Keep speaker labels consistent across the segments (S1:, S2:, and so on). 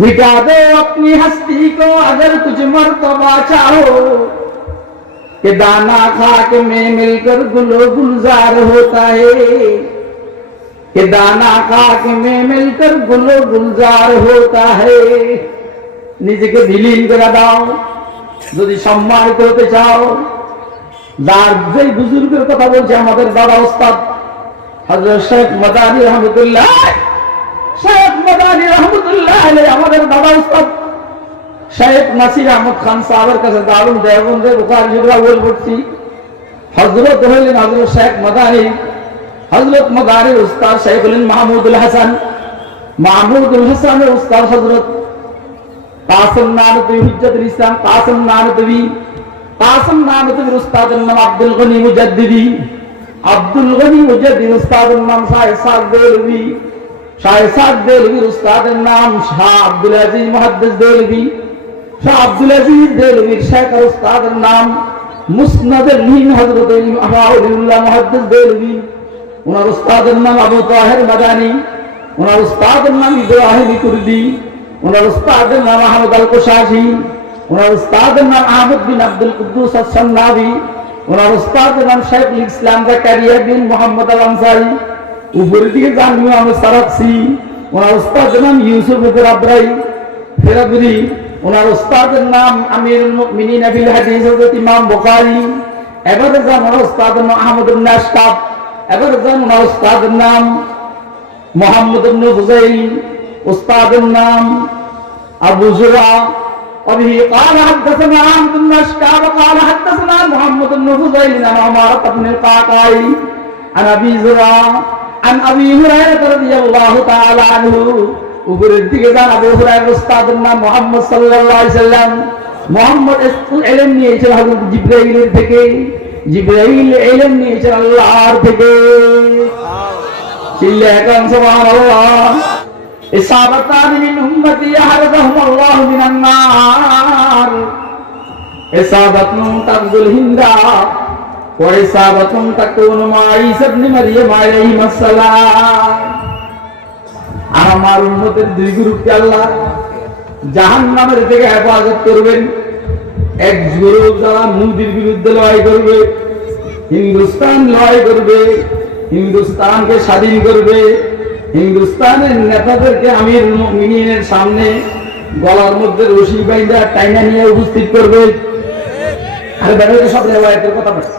S1: मिटा दो अपनी हस्ती को अगर कुछ मर्तबा चाहो कि दाना खाक में मिलकर गुलो गुलजार होता है कि दाना खाक में मिलकर गुलो गुलजार होता है নিজেকে বিলীন করে দাও যদি সম্মানিত হতে চাও যার যেই বুজুর্গের কথা বলছে আমাদের বাবা ওস্তাদ হজরত শেখ মাদানী রহমতুল্লাহ শেখ মাদানী রহমতুল্লাহ আলাইহি, আমাদের বাবা ওস্তাদ শেখ নাসির আহমদ খান সাহেবের কাছে দারুণ দেওবন্দে বুখারী শরীফ বল পড়ছি হযরত হলেন হযরত শেখ মাদানী, হযরত মাদানীর উস্তাদ শেখ হলেন মাহমুদুল হাসান, মাহমুদুল হাসানের উস্তাদ হযরত কাসম নানতবি হুজ্জতুল ইসলাম, কাসম নানতবি কাসম নানতবির উস্তাদের নাম আব্দুল গনি মুজাদ্দিদি, আব্দুল গনি মুজাদ্দিদ উস্তাদের নাম শাহ ইসহাক দেলভি শাহ ইসহাক দেলভির উস্তাদের নাম শাহ আব্দুল আজিজ মুহাদ্দিস দেলভি। শাহ আব্দুল আজিজ দেলভির শেখ আর উস্তাদের নাম মুসনাদের লিন হযরত আলিউল্লাহ মুহাদ্দিস দেলভি। ওনার উস্তাদের নাম আবু তাহের মাদানী। ওনার উস্তাদের নাম ইব্রাহিম কুরদি। ওনার উস্তাদের নাম আহমদ আল কোশাসি ওনার উস্তাদের নাম আহমদ বিন আব্দুল কুদ্দুস আসন্নাবি ওনার উস্তাদের নাম শেখ ইসলাম জাকারিয়া বিন মোহাম্মদ আল আনসারি উপরের দিকে যান ইমাম সারাকসি ওনার উস্তাদের নাম ইউসুফ ইবর আব্রাই ফেরাবুরি ওনার উস্তাদের নাম আমিরুল মুমিনিন আবিল হাদিস হযরত ইমাম বুখারী এবারে যান ওনার উস্তাদের নাম আহমদ ইবনে আশকাব এবারে যান ওনার উস্তাদের নাম মোহাম্মদ ইবনে ফুজাইল উস্তাদের নাম আবু জুরা وبه قال حدثنا عبد بن اشكاب قال حدثنا محمد بن فضيل عن عمارة بن القعقاع عن ابي زرع আন আবি হুরায়রা রাদিয়াল্লাহু তাআলা আনহু উপরের দিকে যান আবু হুরায়রা উস্তাদের নাম মুহাম্মদ সাল্লাল্লাহু আলাইহি সাল্লাম। মুহাম্মদ ইসকুল ইলম নিয়েছেন হযরত জিবরাইলের থেকে। আল্লাহ وإصابة تكون مع عيسى ابن مريم عليه السلام আর আমার উন্মতের দুই গ্রুপকে আল্লাহ জাহান নামের থেকে হেফাজত করবেন এক গ্রুপ যারা মুদির বিরুদ্ধে লড়াই করবে হিন্দুস্তান লড়াই করবে হিন্দুস্তানকে স্বাধীন করবে হিন্দুস্তানের নেতাদেরকে আমির মিনিনের সামনে গলার মধ্যে রশি বাইন্দা টাইনা নিয়ে উপস্থিত করবে আরে বেড়ে সব রেওয়ায়তের কথা বলছে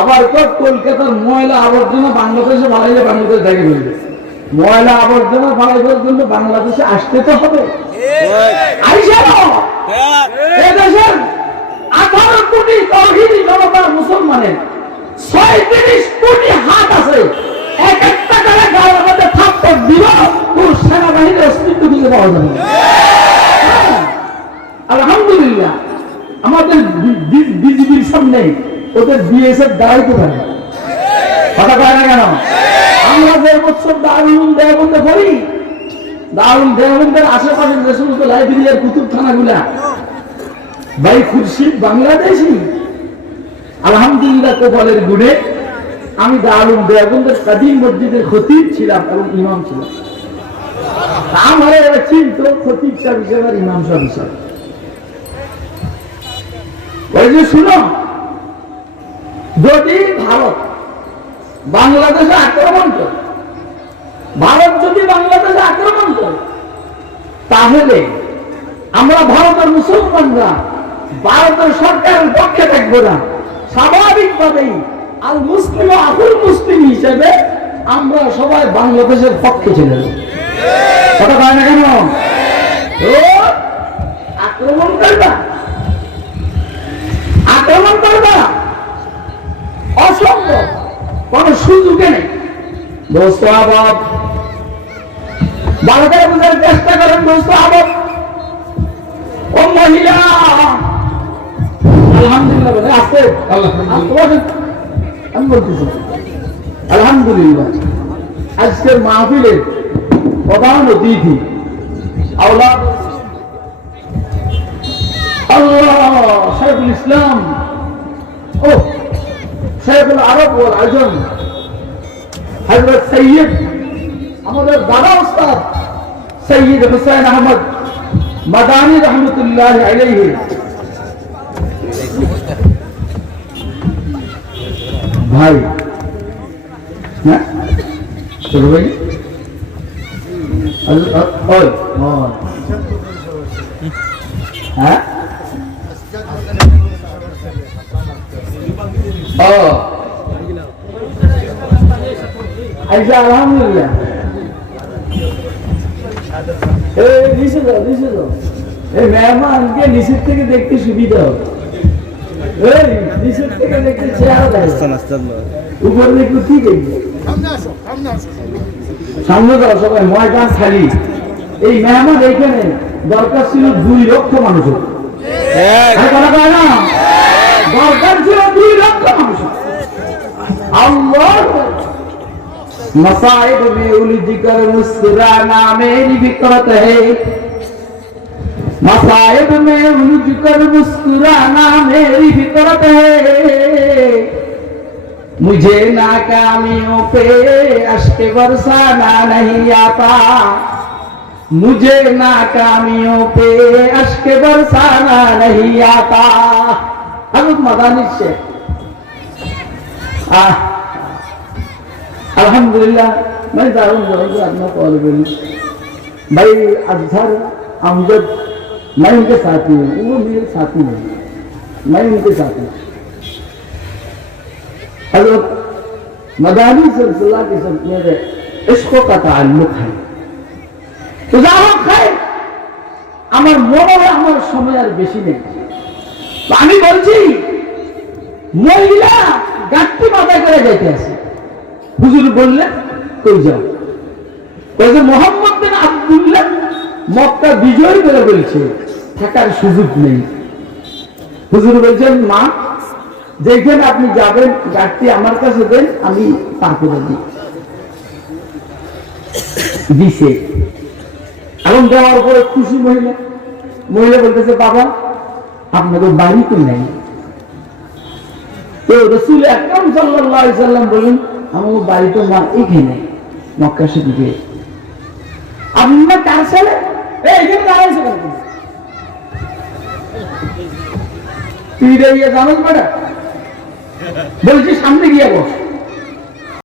S1: আবার কর কলকাতার ময়লা আবর্জনা বাংলাদেশে বাংলাদেশ ময়লা আবর্জনা বাড়াইবার জন্য বাংলাদেশে আসতে তো হবে। আঠারো কোটি তহিদি জনতার মুসলমানের কোটি হাত আছে। এক একটা করে গায়ের মধ্যে থাপ্পড় দিল তোর সেনাবাহিনীর অস্তিত্ব খুঁজে পাওয়া যাবে। হ্যাঁ, আলহামদুলিল্লাহ। আমাদের বিজিবির সামনে ওদের বিএসএফ দাঁড়াইতে পারে কথা কয় না কেন? আমরা যে বছর দারুণ দেবন্দে করি দারুণ দেবন্দের আশেপাশে যে সমস্ত লাইব্রেরি আর কুতুবখানাগুলা ভাই, খুরশিদ বাংলাদেশি? আলহামদুলিল্লাহ কোপালের গুণে আমি দারুণ দেবন্দের কাদিম মসজিদের খতিব ছিলাম এবং ইমাম ছিলাম। আমার চিন্ত খতিব সাহেব হিসেবে ইমাম সাহেব ওই যে শুনো যদি ভারত বাংলাদেশে আক্রমণ করে, ভারত যদি বাংলাদেশে আক্রমণ করে, তাহলে আমরা ভারতের মুসলমানরা, ভারতের সরকারের পক্ষে থাকব না। স্বাভাবিকভাবেই আর মুসলিম আকুল মুসলিম হিসেবে আমরা সবাই বাংলাদেশের পক্ষে যাব। কথা কয় না কেন? আক্রমণ করবা। আক্রমণ করবা। অসম্ভব কোন সুযোগে নেই। দোস্ত আবাব ভালো করে বোঝার চেষ্টা করেন দোস্ত আবাব ও মহিলা। আলহামদুলিল্লাহ আল্লাহ। শেখুল ইসলাম। ও শেখুল আরব ওর আয়োজন হজরত সৈয়দ আমাদের দাদা উস্তাদ সৈয়দ হুসাইন আহমদ মাদানী রহমতুল্লাহ আলাইহি ভাই না ছোট ভাই আল- আ- ওই ওই। হ্যাঁ আচ্ছা আলহামদুলিল্লাহ। এই নিচে যাও নিচে যাও এই মেহমানকে নিচের থেকে দেখতে সুবিধা হবে। এই নিচের থেকে দেখতে চেহারা উপর দেখতে কি দেখবে? সামনে দাও সবাই ময়দান খালি। এই মেহমান এইখানে দরকার ছিল দুই লক্ষ মানুষের। কথা না? দরকার ছিল দুই লক্ষ মানুষ আল্লাহ मसाइब में उलझ कर मुस्कुराना मेरी फितरत है मसाइब में उलझ कर मुस्कुराना मेरी फितरत है मुझे नाकामियों पे अश्क बरसाना नहीं आता मुझे नाकामियों पे अश्क बरसाना नहीं आता हजरत मदानी से आह अल्हम्दुलिल्लाह मैं दारुण दारुण अपना कॉल करी भाई अजहर अमजद मैं उनके साथी हूँ वो मेरे साथी हैं मैं उनके साथी हूँ हजरत मदानी सिलसिला के साथ मेरे इश्क का ताल्लुक है তো যা হোক খাই আমার মনে হয় আমার সময় আর বেশি নেই তো আমি বলছি, মহিলা গাঁটটি মাথায় করে আছে হুজুর বললেন যাও? যে মোহাম্মদ আব্দুল্লাহ বিজয় করে বলছে, থাকার সুযোগ নেই। হুজুর বলছেন, মা, যেখানে আপনি যাবেন গাড়টি আমার কাছে দেন, আমি পার করে দিই। দিছে। এখন দেওয়ার পরে খুশি মহিলা। মহিলা বলতেছে, বাবা আপনাদের বাড়িতে নেই। তো রসুল একদম আলাইহি সাল্লাম বলেন, আমার বাড়িতে না, এখানে। মক্কা শরীফে আপনার কার ছেলে? এখানে দাঁড়াইছে তুই রে জানোস বেটা? বলছি, সামনে গিয়ে বস।